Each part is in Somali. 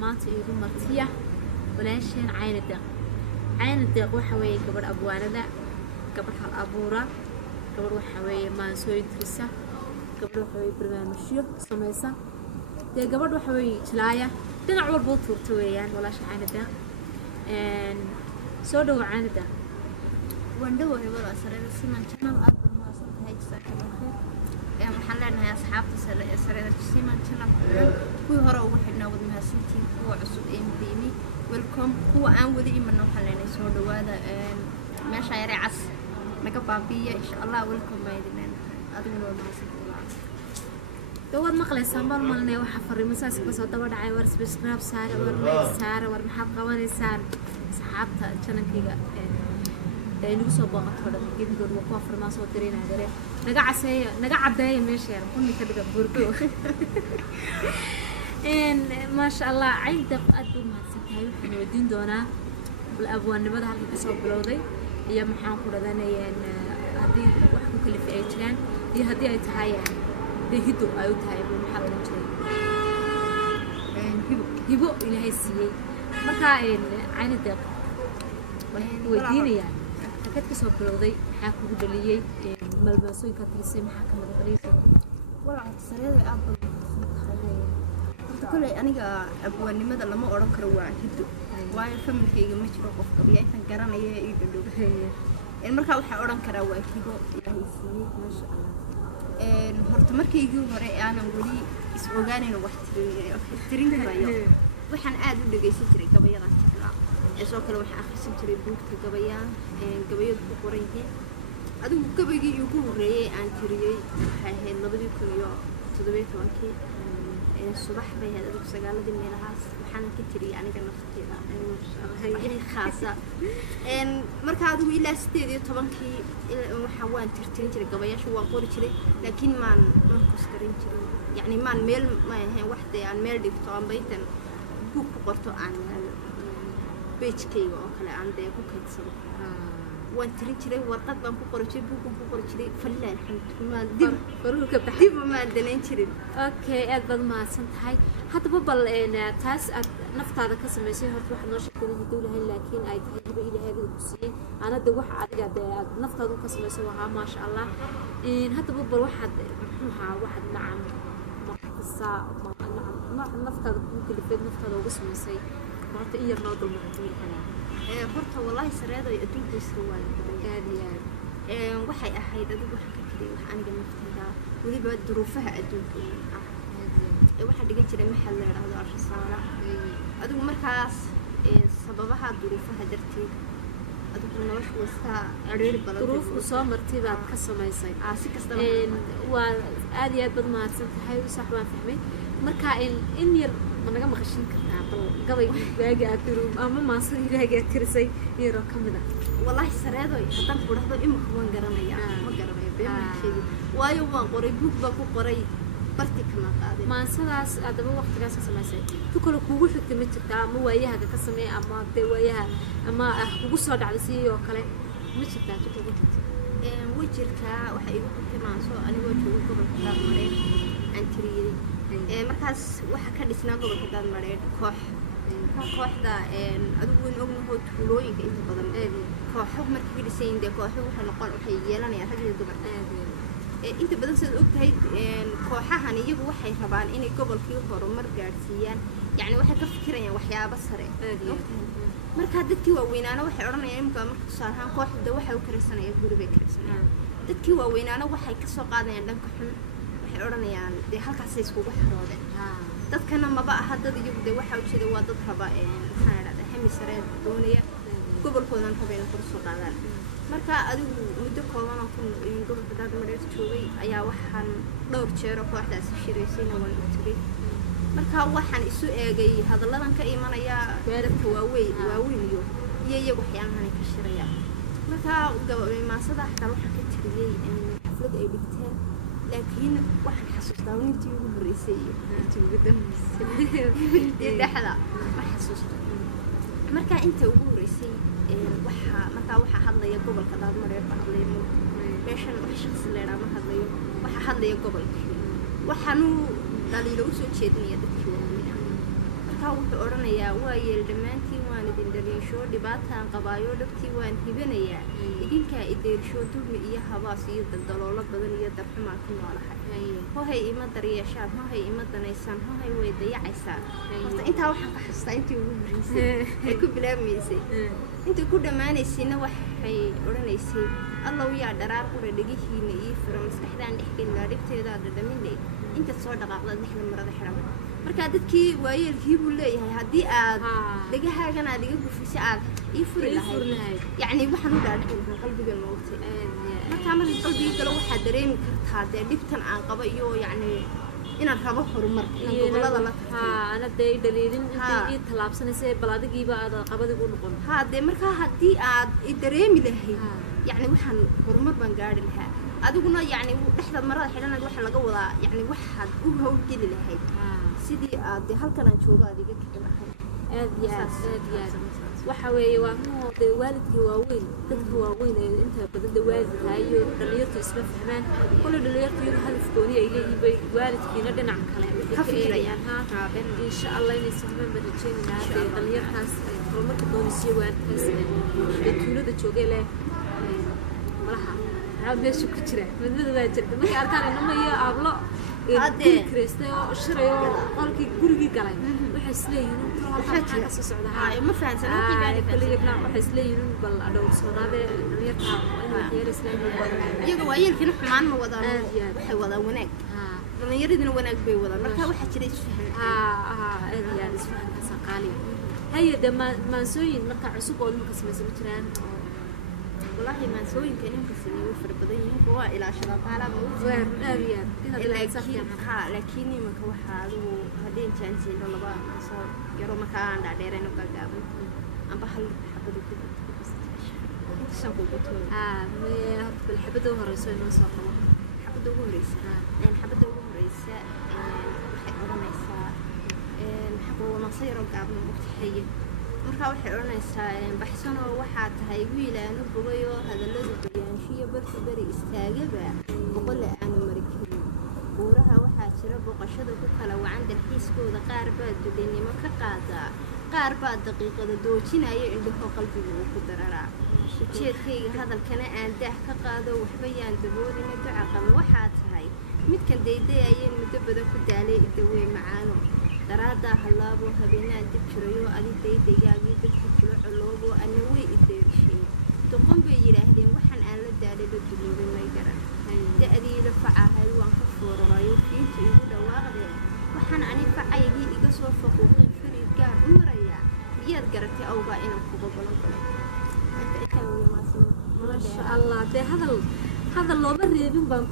maanta igu martiya walaasheen cayna deeq waxa weeye gabadh abwaanada gabadh hal abuura gabadh waxa weeye maansooyin tirisa gabadh waxa weeye barnaamijyo samaysa dee gabadh waxa weeye jilaaya dhinac walba u tuurta weeyaan walaasha cayna deeq soo dhawo cayna deeq وندو ولا سرير سيمان channel أكبر ما وصلت هاي جزاك الله خير محلنا يا أصحاب سرير سيمان channel هو هرا وحنا ودنا سنتين هو عصب بيمي welcome هو أنا ودي إمنا محلنا يسوع هذا ما شاير عص نكبابية إن شاء الله welcome بايدنا أدون ولا ما وصلت دوّد مقلة سامبل مالنا وحفر مساس بس ودور دعاء ورس بسكراب سارة ورميك سارة ورمحب قواني سارة صحابتها كنا كيجا داينو سو باقت هذا جيب دور وقفر ما صوت درين هذا نجا عسى نجا عبداية ماشي يعني كل كده بوركو إن ما شاء الله عيد قدو ما تسكتي وحنا ودين دونا بالأبوان نبض على كسب بلودي هي محن قردنا يعني هذه واحد كل في أيتلان دي هذه أيتهاي دي هدو أيتهاي بمحل نجري هبو إلى هاي السيء مركا عين الدق وديني يعني أكيد كسب بلودي حاكم بدلية ملبسوي كترسي محاكمة بريسة ولا سرير أبغى كل أنا أبواني ماذا لما أورك روا هدو واي فم كي يوم يشرب قف بيا تنكرنا يدلو المركب وح أورك روا هدو يعني سيء ما شاء الله هرت مركب يجوا مرة أنا ولي إسبوعين وواحد ترين كبايا وحن قاعد ودقي ستري كبايا لا إذا كانوا وح آخر ستري بوك كبايا كبايا بقريه أدو كبايا يجوا رأي عن تري هاي نبدي كل يوم تدبي توانكي الصباح بهذا دوك سجالة دي من العصر وحنا كتير يعني كنا خطيرة هي خاصة إن مركز إلى ستة طبعا كي محاولة ترتين تري قبايش وقول تري لكن ما كسرين تري يعني ما ميل ما هي واحدة يعني ميل دي طبعا بيتن بوك قرطو عن بيتش كي وكله عندي بوك يتصل وانتري تري ورقة بنكو قرطي بوك قرطي فلا الحمد ما دب فروك بتحب دب ما دنين تري أوكي أقبل ما سنت هاي حتى ببل إن تاس نفط هذا كسر مسير هرت واحد ناشط كده الدولة هاي لكن أي تهجب إلى هذه القصية أنا ده واحد قاعد نفط هذا كسر مسير وها ما شاء الله إن حتى ببل واحد مع الساعة مع النفط هذا ممكن يفيد نفط هذا وقسم مسير مرت إيه النهضة المحتوى هنا horta wallahi sareedo adduunka isku waa aad waxay ahayd adigu wax ka kaliya wax aniga naftayda waliba duruufaha adduunka waxa dhigan jiray maxal la yiraahdo arshasaara adigu markaas sababaha duruufaha darteed adigu noloshu wasta ciriir badan duruufku soo martay baad ka samaysay si kastaba waa aad iyo aad bad mahadsan tahay sax baan fahmay marka in yar naga maqashin kartaa bal gabay waaga aad tiro ama maasay waaga aad tirsay yaro kamida wallahi sareedo hadan ku dhahdo imika waan garanaya ma garanayo been sheegi waayo waan qoray buug baa ku qoray barti kama qaaday maasadaas adaba waqtigaas ka samaysay tu kale kuugu xigtay ma jirtaa ama waayaha ka sameey ama waayaha ama kugu soo dhacday si oo kale ma jirtaa tu kugu xigtay wajirka waxa igu xigtay maaso anigoo joogo gobolka Daadmareed aan tiriyay markaas waxa ka dhisnaa gobolka Daadmareed kooxda adigu in ognahay tuulooyinka inta badan kooxo markii dhisayeen kooxo waxay yeelanayaan rag iyo dumar inta badan sida ogtahay kooxahan iyagu waxay rabaan inay gobolkii horumar gaarsiiyaan yani waxay ka fikirayaan waxyaabo sare marka dadkii waaweynaana waxay oranayaan imka marka saaraan kooxda waxa uu karsanaya guri bay karsanayaan dadkii waaweynaana waxay ka soo qaadayaan dhanka xun waxay oranayaan de halkaas ay isku xaroodeen dadkana maba aha dad iyagu de waxa uu jeeda waa dad raba waxaan raadada hami sare doonaya gobolkoodan rabeen kor soo qaadaan marka adigu muddo kooban oo gobolka Daadmareed joogay ayaa waxaan dhowr jeer kooxdaas shiraysayna waan u tagay marka waxaan isu eegay hadalladan ka imanaya beerta waaweyn iyo iyagu waxyaalahan ka shiraya marka gabadhay maasada xataa waxa ka tiriyay xaflad ay dhigteen laakiin waxaan xasuustaa intii ugu horeysay intii ugu dambeysay dhaxda ma xasuusto marka inta ugu horeysay waxa hadlaya gobolka Daadmareed baa hadlayo meeshan wax shakhsi leeyahay ma hadlayo waxa hadlaya gobolka waxaanu dhaliilo u soo jeedinaya dadkii markaa wuxuu odhanayaa waa yeel dhammaantiin waan idin dhaliisho dhibaataan qabaayo dhabtii waan hibanayaa idinkaa ideersho dulmi iyo habaas iyo daldaloolo badan iyo darxumaan ku noolahay hohay ima daryeeshaan hohay ima danaysaan hohay way dayacaysaan horta intaa waxaan ka xasuustaa intii ugu horreysay ay ku bilaabmaysay intii ku dhammaanaysayna waxay odhanaysay allow yaa dharaar qura dhegihiina ii fura maskaxdaan dhexgelilaa dhibteedaa dhadhaminay intaad soo dhaqaaqda dhexda marada xiran markaa dadkii waayeelkii buu leeyahay haddii aad dhegahaagan aad iga gufisay aad ii furi lahayd yacni waxaan u dhaadhicin lahaa qalbiga moogtay markaa marka qalbiga galo waxaad dareemi kartaa dee dhibtan aan qaba iyo yacni inaan rabo horumar inaan gobolada la ana dee dhaliilin intii ii tallaabsanaysa bal adigiiba aad qabadigu noqon dee markaa haddii aad i dareemi lahayd yacni waxaan horumar baan gaari lahaa adiguna yacni dhexdaad marada xidhanayd waxaa laga wadaa yacni waxaad u hawlgeli lahayd sidii aad dee halkan aan joogo aad iga kici lahayd aad iyo aad waxa weeye waa inuu dee waalidkii waaweyn dadka waaweyn ee inta badan dee waalidka iyo dhalinyartu isma fahmaan kulli dhalinyartu iyadu hadafkooni ay leeyihiin bay waalidkiina dhinac kale ka fikirayaan insha allah inay sahmaan baan rajeynaynaa dee dhalinyartaas horumarka doonaysiyo waalidkaas ee tuulada joogay leh malaha maxaa meesha ku jira madmada waa jirta markay arkaan inama iyo aablo guri kiraystay oo shiray oo qolkii gurigii galay waxay isleeyihiin halkaa ka soo socda ma fahansan kulligana waxay isleeyihiin bal dhowrsoonaade dhalinyarta inuu waxyeelo islaamiga iyaga waayeelkiina xumaan ma wadaan waxay wadaan wanaag dhalinyaradina wanaag bay wadaan marka waxaa jira isfahan aad iyo aad isfahankaasa qaaliya haye dee maansooyin marka cusub oo nimanka samaysa ma jiraan والله ما نسوي كلام كسنة وفر بدين هو إلى شرط على موضوع لكن ما كوحد وهدين تنسي ولا بقى صار يرو مكان دايرين وقاعدين أم بحال حبدو كده شنو بتقول ما بالحبدو هرسوا إنه صافوا حبدو هرسة يعني حبدو هرسة حقنا مسا حقوا نصير وقاعدين مفتحية markaa waxay oranaysaa baxsanoo waxaa tahay wiil aanu bogayo hadallada bayaanshiyo barka bari istaagaba boqolle aanu mari karin buuraha waxaa jira boqoshada ku kala wacan dalxiiskooda qaar baa dulinimo ka qaadaa qaar baa daqiiqada doojinaya indhahoo qalbiga uu ku dararaa ujeedkayga hadalkana aan daah ka qaado waxba yaan daboolina duca qaba waxaa tahay midkan daydayayeen muddo badan ku daalay idawey macaano daraadaa hallaabo habeenaa dib jirayo adi daydayaagii dadka kula coloobo ana way ideersheen doqon bay yidhaahdeen waxaan aan la daalay la duloobay may garan da-dii la facahay waan ka foorarayo fiinta igu dhawaaqdeen waxaan ani facaygii iga soo faquuqeen fariid gaar u marayaa miyaad garatay awgaa inaan kuga balan maasha allah dee hadal looma reebin baan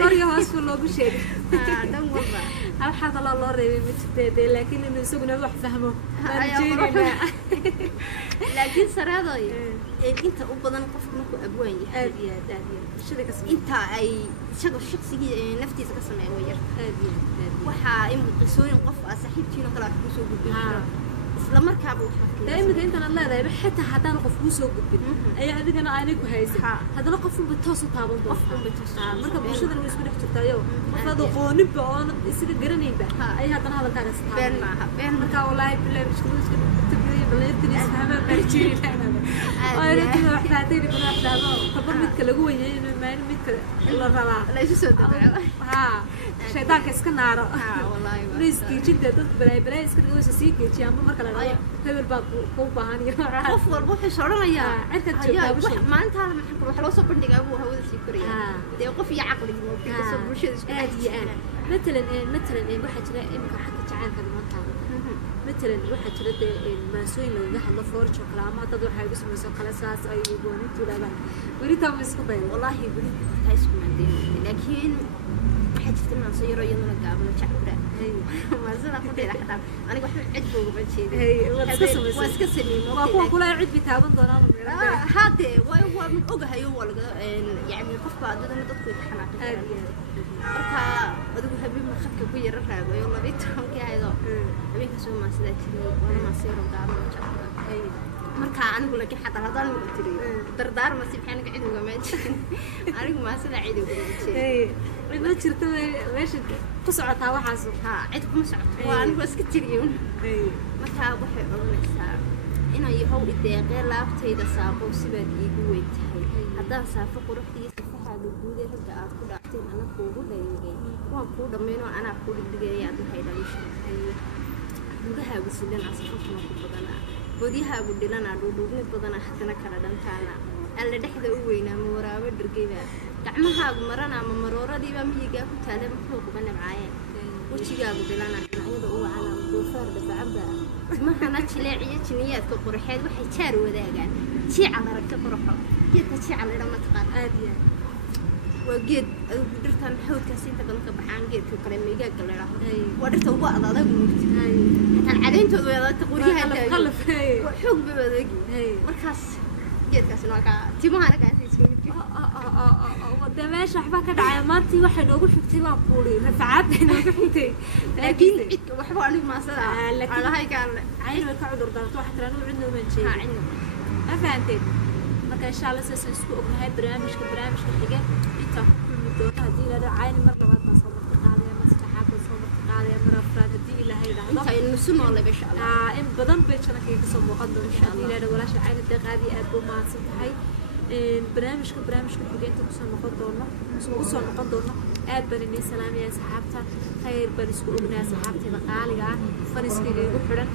koryo hoos buu loogu sheegay dhan walba hal hadaloo loo reebay ma jirtee laakiin inuu isaguna wax fahmo laakiin saraadoy inta u badan qofku markuu abwaan yahay aad iyo aad inta ay isaga shaqsigii naftiisa ka sameeya way yar aad iyo aad waxaa in qisooyin qof saaxiibtiina kale wax kusoo gudbin karo isla markaaba waxaa daaimika intaan aad leedahay xitaa haddaan qof kuu soo gudbin ayaa adigana aanay ku haysan haddana qofunba toos u taaban doontaa marka bulshadan way isku dhex jirtaayo qofaad aqooninba oona isaga garanaynba ay haddana hadalkaaga been maaha been markaa wallaahi bilahi mashkuulska dhibtageliya dhalinyartani isfahmaan baan jirin aynatina wax fahatayni kuna wax dhahdo kolba midka lagu weyay inuu maalin midka la rabaa la isu soo dabaco shaydaanka iska naaro iskiijinta dadka balaabalaa iska dhigaysa sii geejiya ama marka la dhaho hebel baa kuu baahan qof walba wuxuu odhanayaa cirkaad joogtaa maalintaada maxaa wax loo soo bandhigaa buu hawada sii koraya dee qof iyo caqli kasoo bulshada isku aad iyo aad matalan waxaa jira imika xagga jacaylka nimankaada matalan waxaa jira dee maasooyin lagaga hadlo forge oo kale ama dad waxay ugu samayso kale saas ay gooniintu yidhahdaan welitaa ma isku dayo wallaahi weli taa isku maandeen laakiin waxaa jirta maaso yaroo iyaduna gaabano jacbura maasada ku dheera xataa aniga waxba cid boogama jeedin waa iska sameeyey waa kuwa kula cid bi taaban doonaan hade waa mid ogahayo waa laga yani qofka adadana dadku way ka xanaaqi marka adigu habeen markhadka ku yara raagayo 12 ayadoo habeenka soo maasidaa jiray waana maasiro gaabano jacbura marka anigu laakiin xataa haddaan ugu tiriyo dardaarma si maxaan cid uga meeshin anigu maasida cid uga meeshin ma jirto meesha كسرتها وحاسو ها عيد كم سعد وأنا بس كتيريون markaa waxay oranaysaa inay yahow ideeqee laabtayda saaqo sibaad iigu weyn tahay haddaan saafo quruxdiisa safaxaaga guuday ragga aad ku dhaafteen ana kuugu dheegay waan kuu dhammaynoo anaa kuu dhigdhigaya aad maxay dhalishay gudahaagu silanaa safafuna ku badanaa bodyahaagu dhilanaa dhuudhuubni badanaa haddana kala dhantaana alla dhexda u weynaa ma waraabo dhargeyba gacmahaagu maranaa ma marooradiiba miyigaa ku taale muxuu kuba nabcaayeen wajigaagu dhilanaa dhinacyada u wacanaa doofaar dafacaba mahana jileeciyo jiniyaadka qurxeed waxay jaar wadaagaan jiical aragta qurxo geedka jiical idha mataqaan aad yaa waa geed adigu dhirtan xawdkaas inta badan ka baxaan geedka kale meegaaga la idhaahdo waa dhirta ugu adag mugti hataan cadayntoodu way adagta qoryaha waa xoog bay adagi markaas geedkaasna waa kaa timahana kaasi isku midki wada meesha waxbaa ka dhacaya maantii waxay noogu xigtay waan kuuri rafacaad bay noogu xigtay laakiin cid waxba anigu maasada alahay kaan cayn way ka cudur daarto waxa tiraan uu cidna uma jeeyo ma fahanteen marka insha Allah saas isku ognahay barnaamijka xiga inta ku kulmi doona hadii la cayn mar labaad baa soo martiqaadaya ma saxaab soo martiqaadaya mar afraad hadii ilaahay dhaahdo inta in sunnah la insha Allah in badan bay channelka ka soo muuqan doona insha Allah ilaahay walaasha cayn deeqaadi aad buu maadsan tahay barnaamijka xigeenta kusoo noqon doono aad baan inii salaamaya asxaabta khayr baan isku ognahay asxaabteeda qaaliga ah fariskayga igu xidhan